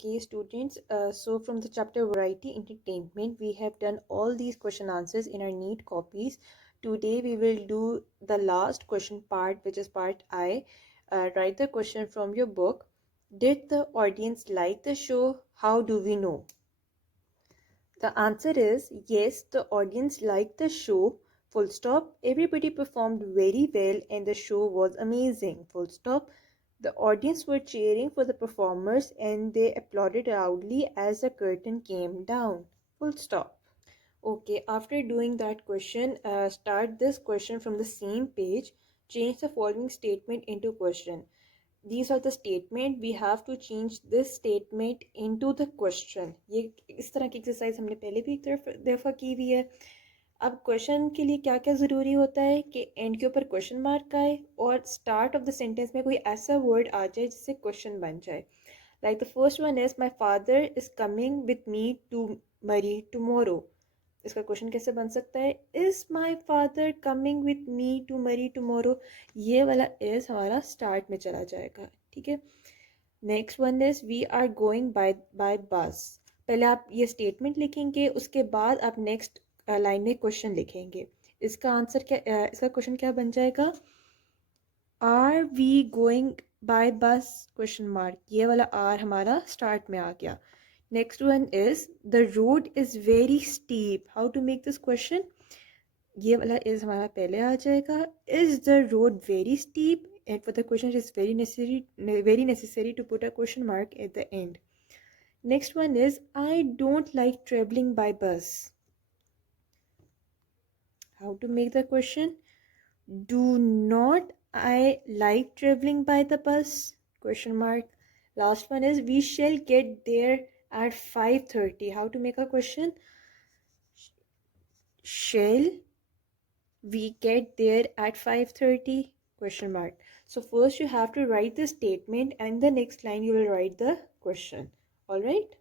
Okay, students, so from the chapter Variety Entertainment, we have done all these question answers in our neat copies. Today, we will do the last question part, which is part I. Write the question from your book. Did the audience like the show? How do we know? The answer is yes, the audience liked the show. Full stop. Everybody performed very well and the show was amazing. Full stop. The audience were cheering for the performers and they applauded loudly as the curtain came down. Full stop. Okay, after doing that question, start this question from the same page. Change the following statement into question. These are the statement. We have to change this statement into the question. ये इस तरह की exercise हमने पहले भी एक दफ़ा की हुई है. अब क्वेश्चन के लिए क्या क्या ज़रूरी होता है कि एंड के ऊपर क्वेश्चन मार्क आए और स्टार्ट ऑफ द सेंटेंस में कोई ऐसा वर्ड आ जाए जिससे क्वेश्चन बन जाए. Like the first one is my father is coming with me to Murree tomorrow. इसका क्वेश्चन कैसे बन सकता है? Is my father coming with me to Murree tomorrow. ये वाला इज़ हमारा स्टार्ट में चला जाएगा. ठीक है. Next one is we are going by bus. पहले आप ये स्टेटमेंट लिखेंगे, उसके बाद आप नेक्स्ट लाइन में क्वेश्चन लिखेंगे. इसका आंसर क्या, इसका क्वेश्चन क्या बन जाएगा? Are we going by bus question mark. ये वाला आर हमारा स्टार्ट में आ गया. Next one is the road is very steep. How to make this question? ये वाला इज हमारा पहले आ जाएगा. Is the road very steep? and for the question it is very necessary to put a question mark at the end. Next one is I don't like traveling by bus. How to make the question? Do not I like traveling by the bus? Question mark. Last one is we shall get there at 5:30. How to make a question? Shall we get there at 5:30? Question mark. So first you have to write the statement and the next line you will write the question. All right.